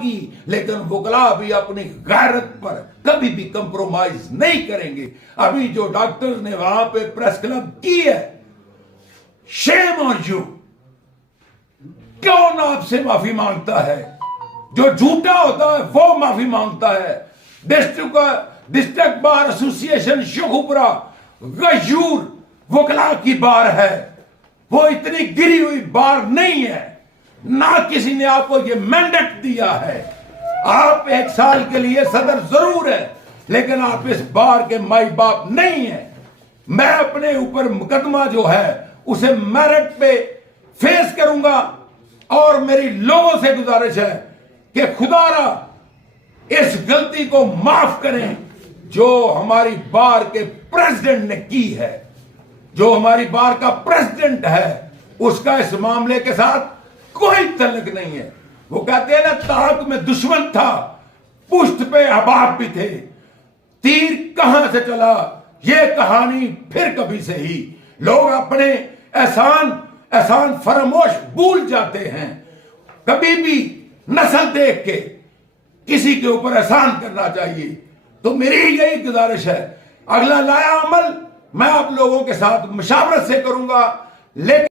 کی، لیکن وکلا بھی اپنی غیرت پر کبھی بھی کمپرومائز نہیں کریں گے۔ ابھی جو ڈاکٹر نے وہاں پہ پریس کلب کی ہے، شیم آن یو، کون آپ سے معافی مانگتا ہے؟ جو جھوٹا ہوتا ہے وہ معافی مانگتا ہے۔ ڈسٹرکٹ بار ایسوسی ایشن شیخوپورہ غیور وکلا کی بار ہے، وہ اتنی گری ہوئی بار نہیں ہے، نہ کسی نے آپ کو یہ مینڈیٹ دیا ہے۔ آپ 1 سال کے لیے صدر ضرور ہے، لیکن آپ اس بار کے مائی باپ نہیں ہیں۔ میں اپنے اوپر مقدمہ جو ہے اسے میرٹ پہ فیس کروں گا، اور میری لوگوں سے گزارش ہے کہ خدا را اس غلطی کو معاف کریں جو ہماری بار کے پریزیڈنٹ نے کی ہے۔ جو ہماری بار کا پریزیڈنٹ ہے اس کا اس معاملے کے ساتھ کوئی تعلق نہیں ہے۔ وہ کہتے ہیں نا، تاک میں دشمن تھا، پشت پہ احباب بھی تھے، تیر کہاں سے چلا یہ کہانی پھر کبھی سے ہی۔ لوگ اپنے احسان فراموش بھول جاتے ہیں۔ کبھی بھی نسل دیکھ کے کسی کے اوپر احسان کرنا چاہیے۔ تو میری یہی گزارش ہے، اگلا لایا عمل میں آپ لوگوں کے ساتھ مشاورت سے کروں گا، لیکن